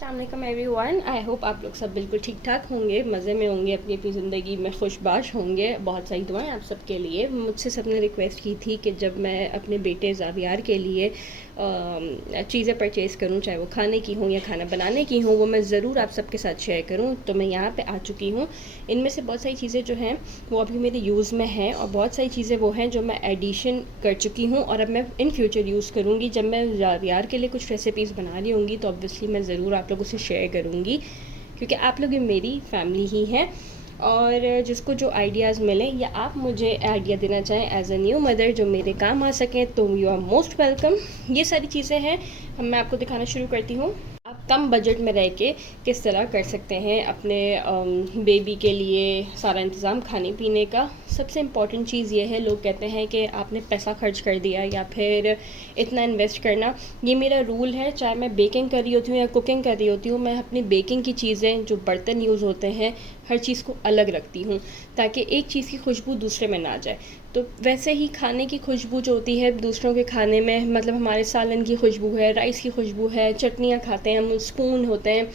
अस्सलाम वालेकुम everyone. I hope आप लोग सब बिल्कुल ठीक ठाक होंगे, मज़े में होंगे, अपनी अपनी ज़िंदगी में खुशबाश होंगे। बहुत सारी दुआएं आप सबके लिए। मुझसे सबने रिक्वेस्ट की थी कि जब मैं अपने बेटे ज़ावियार के लिए चीज़ें परचेज़ करूं, चाहे वो खाने की हों या खाना बनाने की हों, वो मैं ज़रूर आप सबके साथ शेयर करूं। तो मैं यहाँ पे आ चुकी हूँ। इनमें से बहुत सारी चीज़ें जो हैं वो अभी मेरे यूज़ में हैं, और बहुत सारी चीज़ें वो हैं जो मैं एडिशन कर चुकी हूँ और अब मैं इन फ्यूचर यूज़ करूँगी। जब मैं ज़ावियार के लिए कुछ रेसिपीज़ बना रही होंगी तो ऑब्वियसली मैं ज़रूर आप लोगों से शेयर करूँगी, क्योंकि आप लोग मेरी फैमिली ही हैं। और जिसको जो आइडियाज़ मिलें या आप मुझे आइडिया देना चाहें एज अ न्यू मदर जो मेरे काम आ सकें, तो यू आर मोस्ट वेलकम। ये सारी चीज़ें हैं, हम मैं आपको दिखाना शुरू करती हूँ। आप कम बजट में रह के किस तरह कर सकते हैं अपने बेबी के लिए सारा इंतज़ाम खाने पीने का। सबसे इम्पॉर्टेंट चीज़ ये है, लोग कहते हैं कि आपने पैसा खर्च कर दिया या फिर इतना इन्वेस्ट करना। ये मेरा रूल है, चाहे मैं बेकिंग कर रही होती हूँ या कुकिंग कर रही होती हूँ, मैं अपनी बेकिंग की चीज़ें जो बर्तन यूज़ होते हैं हर चीज़ को अलग रखती हूँ, ताकि एक चीज़ की खुशबू दूसरे में ना जाए। तो वैसे ही खाने की खुशबू जो होती है दूसरों के खाने में, मतलब हमारे सालन की खुशबू है, राइस की खुशबू है, चटनियाँ खाते हैं हम, स्पून होते हैं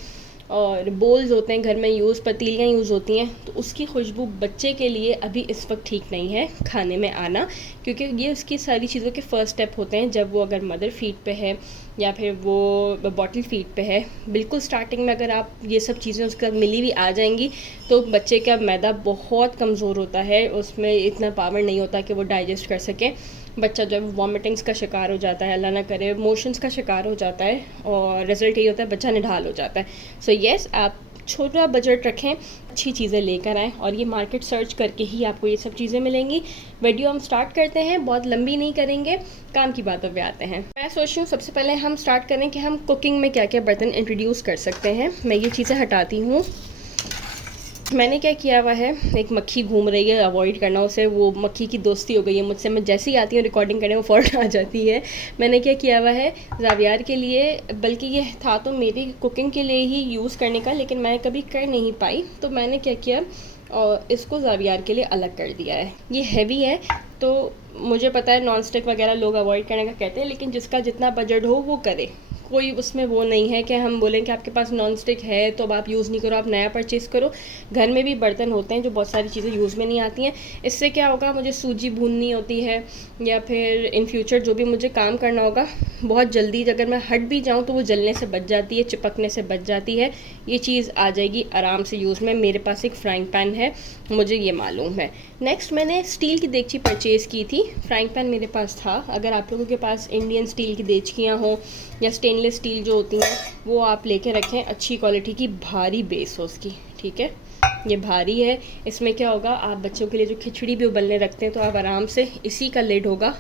और बोल्स होते हैं घर में यूज़, पतीलियाँ यूज़ होती हैं, तो उसकी खुशबू बच्चे के लिए अभी इस वक्त ठीक नहीं है खाने में आना, क्योंकि ये उसकी सारी चीज़ों के फ़र्स्ट स्टेप होते हैं जब वो अगर मदर फीड पे है या फिर वो बॉटल फीड पे है। बिल्कुल स्टार्टिंग में अगर आप ये सब चीज़ें उसका मिली हुई आ जाएंगी तो बच्चे का मैदा बहुत कमज़ोर होता है, उसमें इतना पावर नहीं होता कि वो डाइजेस्ट कर सके। बच्चा जो है वॉमिटिंग्स का शिकार हो जाता है, अल्लाह ना करे मोशंस का शिकार हो जाता है, और रिज़ल्ट यही होता है बच्चा निढाल हो जाता है। सो येस, आप छोटा बजट रखें, अच्छी चीज़ें लेकर आएँ, और ये मार्केट सर्च करके ही आपको ये सब चीज़ें मिलेंगी। वीडियो हम स्टार्ट करते हैं, बहुत लंबी नहीं करेंगे, काम की बातों पे आते हैं। मैं सोच रही हूँ सबसे पहले हम स्टार्ट करें कि हम कुकिंग में क्या क्या बर्तन इंट्रोड्यूस कर सकते हैं। मैं ये चीज़ें हटाती हूँ। मैंने क्या किया हुआ है, एक मक्खी घूम रही है, अवॉइड करना उसे, वो मक्खी की दोस्ती हो गई है मुझसे। मैं जैसे ही आती हूँ रिकॉर्डिंग करने वो फ़ौरन आ जाती है। मैंने क्या किया हुआ है ज़ावियार के लिए, बल्कि ये था तो मेरी कुकिंग के लिए ही यूज़ करने का, लेकिन मैं कभी कर नहीं पाई, तो मैंने क्या किया और इसको ज़ावियार के लिए अलग कर दिया है। ये हैवी है तो मुझे पता है नॉन स्टिक वगैरह लोग अवॉइड करने का कहते हैं, लेकिन जिसका जितना बजट हो वो करे। कोई उसमें वो नहीं है कि हम बोलें कि आपके पास नॉन स्टिक है तो अब आप यूज़ नहीं करो, आप नया परचेज़ करो। घर में भी बर्तन होते हैं जो बहुत सारी चीज़ें यूज़ में नहीं आती हैं। इससे क्या होगा, मुझे सूजी भूननी होती है या फिर इन फ्यूचर जो भी मुझे काम करना होगा, बहुत जल्दी अगर मैं हट भी जाऊँ तो वो जलने से बच जाती है, चिपकने से बच जाती है। ये चीज़ आ जाएगी आराम से यूज़ में। मेरे पास एक फ्राइंग पैन है, मुझे ये मालूम है। नेक्स्ट मैंने स्टील की देगची परचेज़ की थी। फ्राइंग पैन मेरे पास था। अगर आप लोगों के पास इंडियन स्टील की देगचियाँ हों या स्टेनलेस स्टील जो होती हैं वो आप लेके रखें, अच्छी क्वालिटी की, भारी बेस हो उसकी, ठीक है। ये भारी है। इसमें क्या होगा, आप बच्चों के लिए जो खिचड़ी भी उबलने रखते हैं तो आप आराम से, इसी का लिड होगा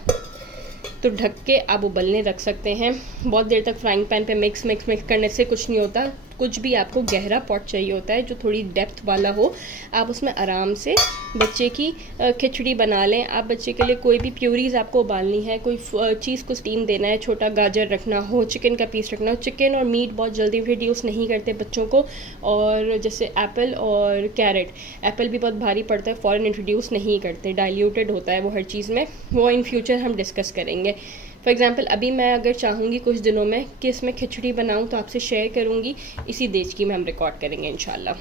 तो ढक के आप उबलने रख सकते हैं। बहुत देर तक फ्राइंग पैन पे मिक्स करने से कुछ नहीं होता। कुछ भी आपको गहरा पॉट चाहिए होता है जो थोड़ी डेप्थ वाला हो, आप उसमें आराम से बच्चे की खिचड़ी बना लें। आप बच्चे के लिए कोई भी प्यूरीज़ आपको उबालनी है, कोई चीज़ को स्टीम देना है, छोटा गाजर रखना हो, चिकन का पीस रखना हो। चिकन और मीट बहुत जल्दी इंट्रोड्यूस नहीं करते बच्चों को, और जैसे एप्पल और कैरेट, एप्पल भी बहुत भारी पड़ता है, फ़ौरन इंट्रोड्यूस नहीं करते, डाइल्यूटेड होता है वो हर चीज़ में। वो इन फ्यूचर हम डिस्कस करेंगे। फॉर एग्ज़ाम्पल अभी मैं अगर चाहूँगी कुछ दिनों में कि इसमें खिचड़ी बनाऊँ तो आपसे शेयर करूँगी, इसी देचकी में हम रिकॉर्ड करेंगे इंशाल्लाह।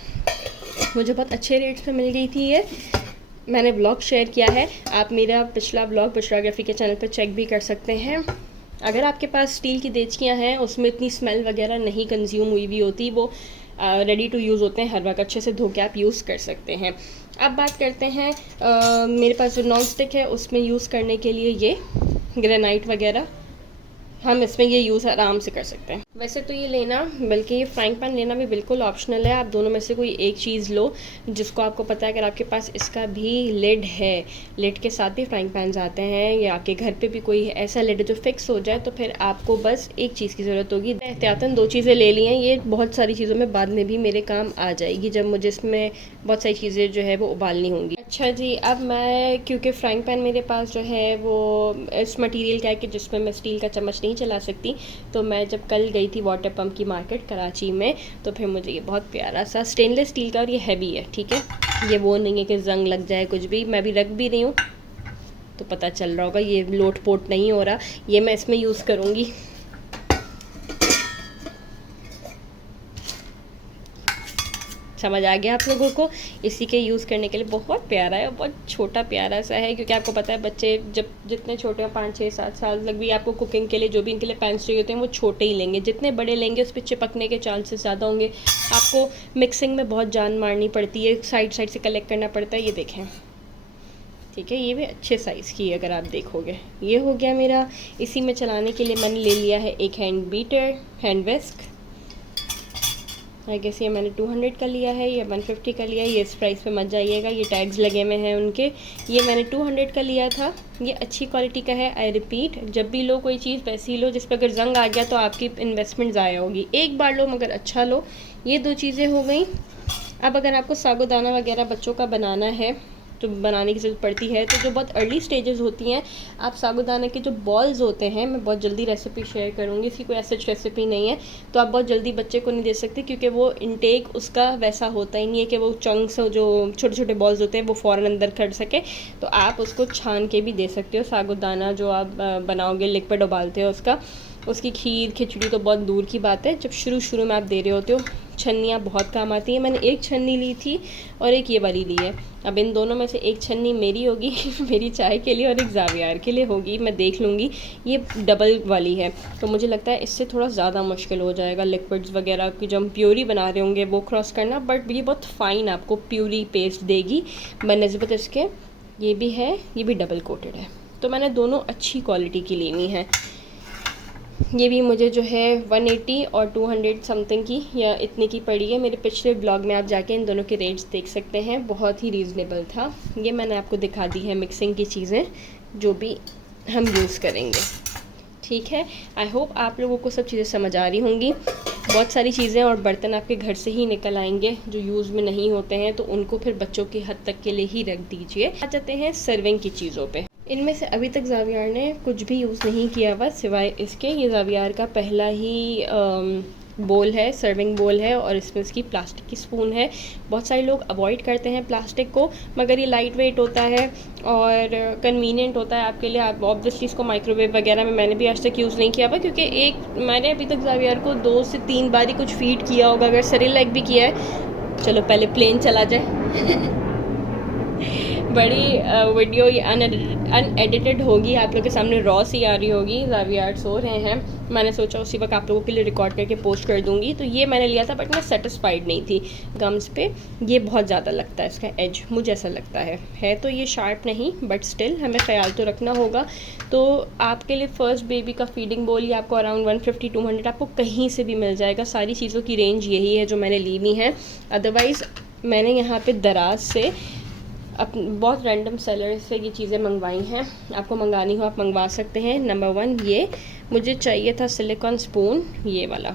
मुझे बहुत अच्छे रेट्स पे मिल गई थी ये, मैंने ब्लॉग शेयर किया है। आप मेरा पिछला ब्लॉग बुशराग्राफी के चैनल पर चेक भी कर सकते हैं। अगर आपके पास स्टील की देचकियाँ हैं, उसमें इतनी स्मेल वगैरह नहीं कंज्यूम हुई होती, वो रेडी टू यूज़ होते हैं, हर वक्त अच्छे से धो के आप यूज़ कर सकते हैं। अब बात करते हैं मेरे पास जो नॉन स्टिक है उसमें यूज़ करने के लिए ये ग्रेनाइट वगैरह, हम इसमें ये यूज़ आराम से कर सकते हैं। वैसे तो ये लेना, बल्कि ये फ्राइंग पैन लेना भी बिल्कुल ऑप्शनल है। आप दोनों में से कोई एक चीज़ लो जिसको आपको पता है। अगर आपके पास इसका भी लिड है, लिड के साथ भी फ्राइंग पैन आते हैं, या आपके घर पे भी कोई ऐसा लिड है जो फिक्स हो जाए, तो फिर आपको बस एक चीज़ की ज़रूरत होगी। एहतियातन दो चीज़ें ले ली हैं, ये बहुत सारी चीज़ों में बाद में भी मेरे काम आ जाएगी जब मुझे इसमें बहुत सारी चीज़ें जो है वो उबालनी होंगी। अच्छा जी, अब मैं, क्योंकि फ्राइंग पैन मेरे पास जो है वो इस मटेरियल का है कि जिसमें मैं स्टील का चम्मच नहीं चला सकती, तो मैं जब कल गई थी वाटर पम्प की मार्केट कराची में, तो फिर मुझे ये बहुत प्यारा सा स्टेनलेस स्टील का, और ये हैवी है, ठीक है। ये वो नहीं है कि जंग लग जाए कुछ भी। मैं भी रख भी रही हूँ तो पता चल रहा होगा, ये लोट पोट नहीं हो रहा। ये मैं इसमें यूज़ करूँगी। समझ आ गया आप लोगों को। इसी के यूज़ करने के लिए बहुत प्यारा है और बहुत छोटा प्यारा सा है, क्योंकि आपको पता है बच्चे जब जितने छोटे हो 5 6 7 साल तक भी आपको कुकिंग के लिए जो भी इनके लिए पैंस चाहिए होते हैं वो छोटे ही लेंगे। जितने बड़े लेंगे उस पर चिपकने के चांसेस ज़्यादा होंगे। आपको मिक्सिंग में बहुत जान मारनी पड़ती है, साइड साइड से कलेक्ट करना पड़ता है। ये देखें, ठीक है, ये भी अच्छे साइज़ की है अगर आप देखोगे। ये हो गया मेरा। इसी में चलाने के लिए मैंने ले लिया है एक hand beater, hand whisk. I guess ये मैंने 200 का लिया है, ये 150 का लिया है। ये इस प्राइस पे मत जाइएगा, ये टैग्स लगे हुए हैं उनके। ये मैंने 200 का लिया था। ये अच्छी क्वालिटी का है। आई रिपीट, जब भी लो कोई चीज़ वैसी लो जिस पर अगर जंग आ गया तो आपकी इन्वेस्टमेंट ज़ाया होगी। एक बार लो मगर अच्छा लो। ये 2 चीज़ें हो गई। अब अगर आपको साबूदाना वगैरह बच्चों का बनाना है तो बनाने की ज़रूरत पड़ती है, तो जो बहुत अर्ली स्टेजेस होती हैं, आप साबूदाना के जो बॉल्स होते हैं, मैं बहुत जल्दी रेसिपी शेयर करूँगी, इसकी कोई ऐसी रेसिपी नहीं है, तो आप बहुत जल्दी बच्चे को नहीं दे सकते, क्योंकि वो इनटेक उसका वैसा होता ही नहीं है कि वो चंक्स जो छोटे छोटे बॉल्स होते हैं वो फ़ौरन अंदर कर सके। तो आप उसको छान के भी दे सकते हो। साबूदाना जो आप बनाओगे, लिक्विड उबालते हो उसकी खीर खिचड़ी तो बहुत दूर की बात है। जब शुरू में आप दे रहे होते हो, छन्नियाँ बहुत काम आती हैं। मैंने एक छन्नी ली थी और एक ये वाली ली है। अब इन दोनों में से एक छन्नी मेरी होगी मेरी चाय के लिए, और एक ज़ावियार के लिए होगी, मैं देख लूँगी। ये डबल वाली है, तो मुझे लगता है इससे थोड़ा ज़्यादा मुश्किल हो जाएगा लिक्विड्स वगैरह की जो हम प्योरी बना रहे होंगे वो क्रॉस करना। बट ये बहुत फ़ाइन आपको प्योरी पेस्ट देगी बनस्बत इसके। ये भी है, ये भी डबल कोटेड है, तो मैंने दोनों अच्छी क्वालिटी की लेनी है। ये भी मुझे जो है 180 और 200 समथिंग की या इतने की पड़ी है। मेरे पिछले ब्लॉग में आप जाके इन दोनों के रेट्स देख सकते हैं, बहुत ही रीज़नेबल था। ये मैंने आपको दिखा दी है मिक्सिंग की चीज़ें जो भी हम यूज़ करेंगे, ठीक है। आई होप आप लोगों को सब चीज़ें समझ आ रही होंगी। बहुत सारी चीज़ें और बर्तन आपके घर से ही निकल आएंगे जो यूज़ में नहीं होते हैं, तो उनको फिर बच्चों की हद तक के लिए ही रख दीजिए। आ जाते हैं सर्विंग की चीज़ों पे। इनमें से अभी तक ज़ावियार ने कुछ भी यूज़ नहीं किया हुआ सिवाय इसके। ये ज़ावियार का पहला ही बोल है, सर्विंग बोल है, और इसमें इसकी प्लास्टिक की स्पून है। बहुत सारे लोग अवॉइड करते हैं प्लास्टिक को, मगर ये लाइट वेट होता है और कन्वीनियंट होता है आपके लिए। आप ऑब्वियसली इसको माइक्रोवेव वगैरह में मैंने भी आज तक यूज़ नहीं किया हुआ, क्योंकि मैंने अभी तक ज़ावियार को 2 से 3 बार ही कुछ फीड किया होगा, अगर सेरेलैक भी किया है। चलो पहले प्लेन चला जाए बड़ी वीडियो ये अनएडिटेड होगी, आप लोग के सामने रॉ सी आ रही होगी। ज़ावियार सो रहे हैं, मैंने सोचा उसी वक्त आप लोगों के लिए रिकॉर्ड करके पोस्ट कर दूंगी। तो ये मैंने लिया था, बट मैं सेटिस्फाइड नहीं थी। गम्स पे ये बहुत ज़्यादा लगता है, इसका एज मुझे ऐसा लगता है तो ये शार्प नहीं, बट स्टिल हमें ख्याल तो रखना होगा। तो आपके लिए फ़र्स्ट बेबी का फीडिंग बोल ये आपको अराउंड 150-200 आपको कहीं से भी मिल जाएगा। सारी चीज़ों की रेंज यही है जो मैंने ली हुई है। अदरवाइज़ मैंने यहाँ पर दराज से बहुत रैंडम सेलर से ये चीज़ें मंगवाई हैं। आपको मंगानी हो आप मंगवा सकते हैं। नंबर 1 ये मुझे चाहिए था सिलिकॉन स्पून, ये वाला।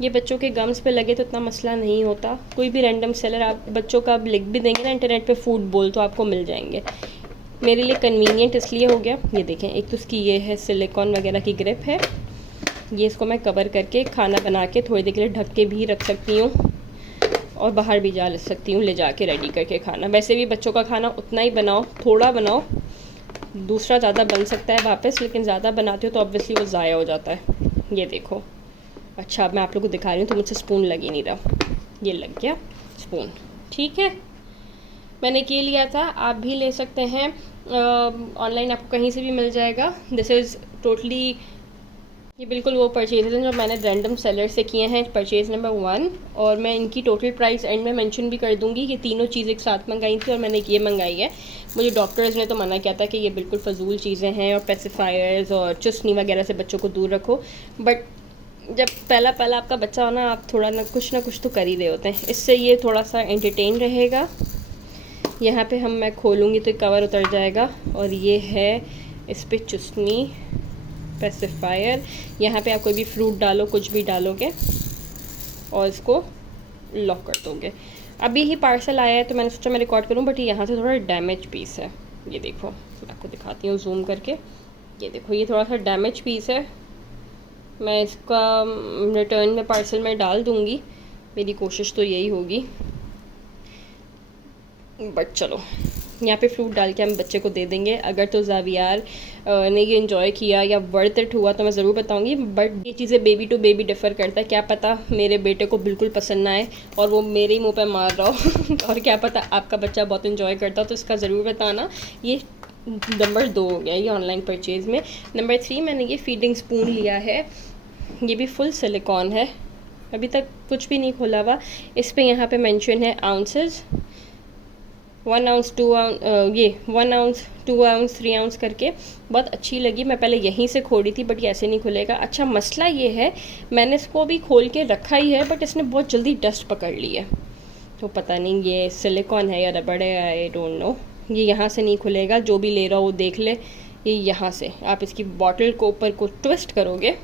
ये बच्चों के गम्स पे लगे तो इतना मसला नहीं होता। कोई भी रैंडम सेलर आप बच्चों का लिख भी देंगे ना इंटरनेट पे फूड बोल, तो आपको मिल जाएंगे। मेरे लिए कन्वीनियंट इसलिए हो गया। ये देखें, एक तो उसकी ये है सिलिकॉन वगैरह की ग्रिप है। ये इसको मैं कवर करके खाना बना के थोड़ी देर के लिए ढक के भी रख सकती हूँ, और बाहर भी जा सकती हूँ ले जाके रेडी करके खाना। वैसे भी बच्चों का खाना उतना ही बनाओ, थोड़ा बनाओ, दूसरा ज़्यादा बन सकता है वापस, लेकिन ज़्यादा बनाते हो तो ऑब्वियसली वो ज़ाया हो जाता है। ये देखो, अच्छा अब मैं आप लोगों को दिखा रही हूँ तो मुझसे स्पून लग ही नहीं रहा। ये लग गया स्पून, ठीक है। मैंने ये लिया था, आप भी ले सकते हैं ऑनलाइन, आपको कहीं से भी मिल जाएगा। दिस इज़ टोटली, ये बिल्कुल वो परचेज़ हैं जो मैंने रैंडम सेलर से किए हैं। परचेज़ नंबर 1, और मैं इनकी टोटल प्राइस एंड में मेंशन भी कर दूंगी। ये तीनों चीज़ एक साथ मंगाई थी और मैंने ये मंगाई है। मुझे डॉक्टर्स ने तो मना किया था कि ये बिल्कुल फजूल चीज़ें हैं और पेसिफायर्स और चुस्नी वगैरह से बच्चों को दूर रखो, बट जब पहला आपका बच्चा हो ना, आप थोड़ा ना कुछ तो कर ही रहे होते हैं। इससे ये थोड़ा सा एंटरटेन रहेगा। यहाँ पर मैं खोलूँगी तो कवर उतर जाएगा, और ये है इस पर चुस्नी पेसिफायर। यहाँ पे आप कोई भी फ्रूट डालो, कुछ भी डालोगे और इसको लॉक कर दोगे। अभी ही पार्सल आया है तो मैंने सोचा मैं रिकॉर्ड करूँ, बट यहाँ से थोड़ा डैमेज पीस है। ये देखो, मैं आपको दिखाती हूँ जूम करके। ये देखो, ये थोड़ा सा डैमेज पीस है। मैं इसका रिटर्न में पार्सल में डाल दूँगी, मेरी कोशिश तो यही होगी। बट चलो यहाँ पे फ्रूट डाल के हम बच्चे को दे देंगे। अगर तो ज़ावियार ने ये इन्जॉय किया या वर्थ इट हुआ तो मैं ज़रूर बताऊँगी, बट ये चीज़ें बेबी टू बेबी डिफ़र करता है। क्या पता मेरे बेटे को बिल्कुल पसंद ना आए और वो मेरे ही मुँह पे मार रहा हो और क्या पता आपका बच्चा बहुत इन्जॉय करता हो, तो इसका ज़रूर बताना। ये नंबर 2 हो गया ये ऑनलाइन परचेज़ में। नंबर 3 मैंने ये फीडिंग स्पून लिया है, ये भी फुल सिलिकॉन है, अभी तक कुछ भी नहीं खोला हुआ। इस पे यहाँ पे मेंशन है आउंसेस, 1 आउंस 2 आउंस, ये 1 आउंस 2 आउंस 3 आउंस करके। बहुत अच्छी लगी, मैं पहले यहीं से खोली थी बट ये ऐसे नहीं खुलेगा। अच्छा मसला ये है मैंने इसको भी खोल के रखा ही है बट इसने बहुत जल्दी डस्ट पकड़ ली है, तो पता नहीं ये सिलिकॉन है या रबड़ है, आई डोंट नो। ये यहाँ से नहीं खुलेगा, जो भी ले रहा हो वो देख ले। ये यहाँ से आप इसकी बॉटल को ऊपर को ट्विस्ट करोगे,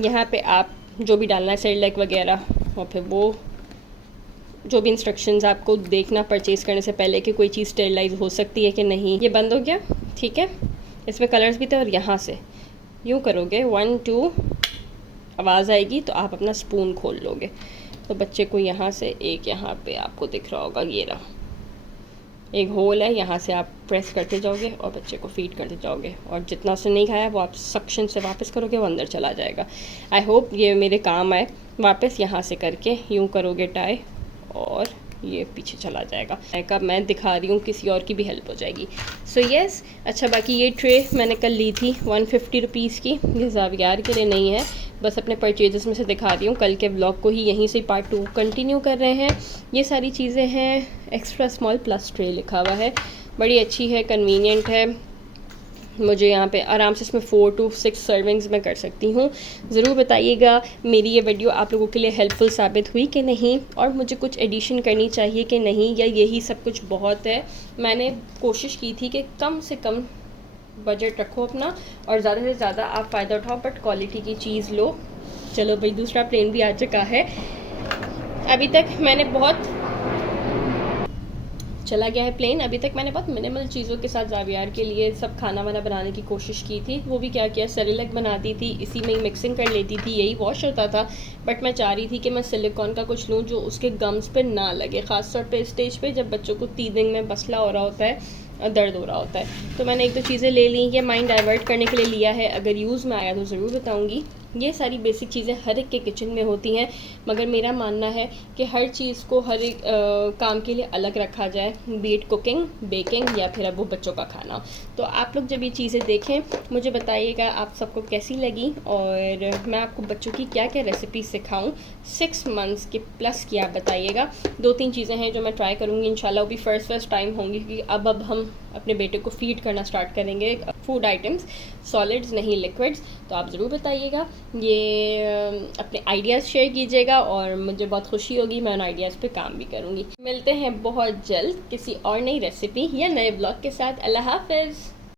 यहाँ पे आप जो भी डालना है सेरेलैक वगैरह, और फिर वो जो भी इंस्ट्रक्शंस आपको देखना परचेज़ करने से पहले कि कोई चीज़ स्टेरलाइज हो सकती है कि नहीं। ये बंद हो गया, ठीक है। इसमें कलर्स भी थे और यहाँ से यूँ करोगे 1 2 आवाज़ आएगी तो आप अपना स्पून खोल लोगे। तो बच्चे को यहाँ से एक यहाँ पे आपको दिख रहा होगा, ये रहा एक होल है, यहाँ से आप प्रेस करते जाओगे और बच्चे को फीड करते जाओगे, और जितना उसने नहीं खाया वो आप सक्शन से वापस करोगे, वो अंदर चला जाएगा। आई होप ये मेरे काम आए। वापस यहाँ से करके यूँ करोगे टाई और ये पीछे चला जाएगा। का मैं दिखा रही हूँ, किसी और की भी हेल्प हो जाएगी। So yes. अच्छा बाकी ये ट्रे मैंने कल ली थी 150 रुपीज़ की, ये ज़ावियार के लिए नहीं है, बस अपने परचेजेस में से दिखा रही हूँ। कल के ब्लॉग को ही यहीं से पार्ट 2 कंटिन्यू कर रहे हैं। ये सारी चीज़ें हैं, एक्स्ट्रा स्मॉल प्लस ट्रे लिखा हुआ है, बड़ी अच्छी है, कन्वीनियंट है। मुझे यहाँ पे आराम से इसमें 4 to 6 सर्विंग्स मैं कर सकती हूँ। ज़रूर बताइएगा मेरी ये वीडियो आप लोगों के लिए हेल्पफुल साबित हुई कि नहीं, और मुझे कुछ एडिशन करनी चाहिए कि नहीं, या यही सब कुछ बहुत है। मैंने कोशिश की थी कि कम से कम बजट रखो अपना और ज़्यादा से ज़्यादा आप फ़ायदा उठाओ, बट क्वालिटी की चीज़ लो। चलो भाई दूसरा प्लेन भी आ चुका है। अभी तक मैंने बहुत चला गया है प्लेन। अभी तक मैंने बहुत मिनिमल चीज़ों के साथ ज़ावियार के लिए सब खाना वाना बनाने की कोशिश की थी। वो भी क्या किया, सेरेलैक बनाती थी, इसी में ही मिक्सिंग कर लेती थी, यही वॉश होता था। बट मैं चाह रही थी कि मैं सिलिकॉन का कुछ लूँ जो उसके गम्स पे ना लगे, ख़ासतौर पे स्टेज पे जब बच्चों को टीथिंग में मसला हो रहा होता है, दर्द हो रहा होता है। तो मैंने 1-2 चीज़ें ले ली, ये माइंड डाइवर्ट करने के लिए लिया है। अगर यूज़ में आया तो ज़रूर बताऊँगी। ये सारी बेसिक चीज़ें हर एक के किचन में होती हैं, मगर मेरा मानना है कि हर चीज़ को हर एक काम के लिए अलग रखा जाए, बीट कुकिंग, बेकिंग या फिर अब वो बच्चों का खाना। तो आप लोग जब ये चीज़ें देखें मुझे बताइएगा आप सबको कैसी लगी, और मैं आपको बच्चों की क्या क्या रेसिपी सिखाऊं 6 मंथ्स के प्लस की, आप बताइएगा। 2-3 चीज़ें हैं जो मैं ट्राई करूँगी इंशाल्लाह, वो भी फर्स्ट टाइम होंगी, क्योंकि अब हम अपने बेटे को फीड करना स्टार्ट करेंगे फूड आइटम्स, सॉलिड्स नहीं लिक्विड्स। तो आप ज़रूर बताइएगा, ये अपने आइडियाज़ शेयर कीजिएगा और मुझे बहुत खुशी होगी, मैं उन आइडियाज़ पे काम भी करूँगी। मिलते हैं बहुत जल्द किसी और नई रेसिपी या नए ब्लॉग के साथ। अल्लाह हाफ़िज़।